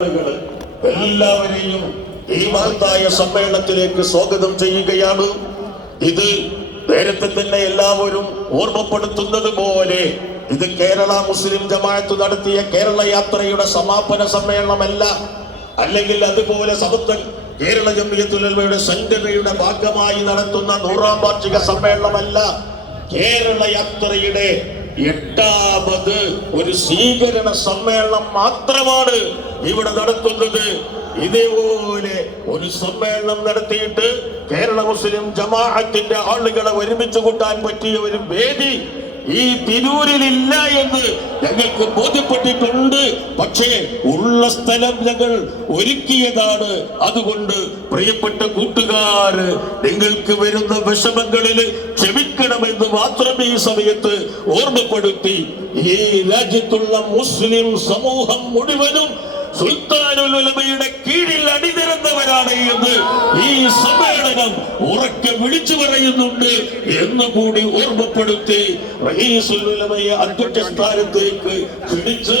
എല്ലാവരെയും ഈ മഹത്തായ സമ്മേളനത്തിലേക്ക് സ്വാഗതം ചെയ്യുകയാണ്. ഇത് നേരത്തെ തന്നെ എല്ലാവരും ഓർമ്മപ്പെടുത്തുന്നത് പോലെ ഇത് കേരള മുസ്ലിം ജമാഅത്ത് നടത്തിയ കേരള യാത്രയുടെ സമാപന സമ്മേളനമല്ല. അല്ലെങ്കിൽ അതുപോലെ സമത്വ കേരള ജമ്മിയത്തുലമയുടെ സംഘടനയുടെ ഭാഗമായി നടത്തുന്ന നൂറാം വാർഷിക സമ്മേളനമല്ല. കേരള യാത്രയുടെ എട്ടാമത് ഒരു സ്വീകരണ സമ്മേളനം മാത്രമാണ് ഇവിടെ നടത്തുന്നത് ഇതേപോലെ ഒരു സമ്മേളനം നടത്തിയിട്ട് കേരള മുസ്ലിം ജമാഅത്തിന്റെ ആളുകളെ ഒരുമിച്ച് കൂട്ടാൻ പറ്റിയ ഒരു വേദി ഈ തിരൂരിലില്ല എന്ന് ഞങ്ങൾക്ക് ബോധ്യപ്പെട്ടിട്ടുണ്ട്. പക്ഷേ ഉള്ള സ്ഥലം ഞങ്ങൾ ഒരുക്കിയതാണ്. അതുകൊണ്ട് പ്രിയപ്പെട്ട കൂട്ടുകാര് നിങ്ങൾക്ക് വരുന്ന വിഷമങ്ങളിൽ ക്ഷമിക്കണമെന്ന് മാത്രമേ ഈ സമയത്ത് ഓർമ്മപ്പെടുത്തി. ഈ രാജ്യത്തുള്ള മുസ്ലിം സമൂഹം മുഴുവനും സുൽത്താനുൽ ഉലമയുടെ കീഴിൽ അണിനിരന്നവരാണ് എന്ന് ഈ സമ്മേളനം ഉറക്കെ വിളിച്ചു പറയുന്നുണ്ട് എന്ന് കൂടി ഓർമ്മപ്പെടുത്തി അധ്യക്ഷ സ്ഥാനത്തേക്ക് ക്ഷണിച്ച്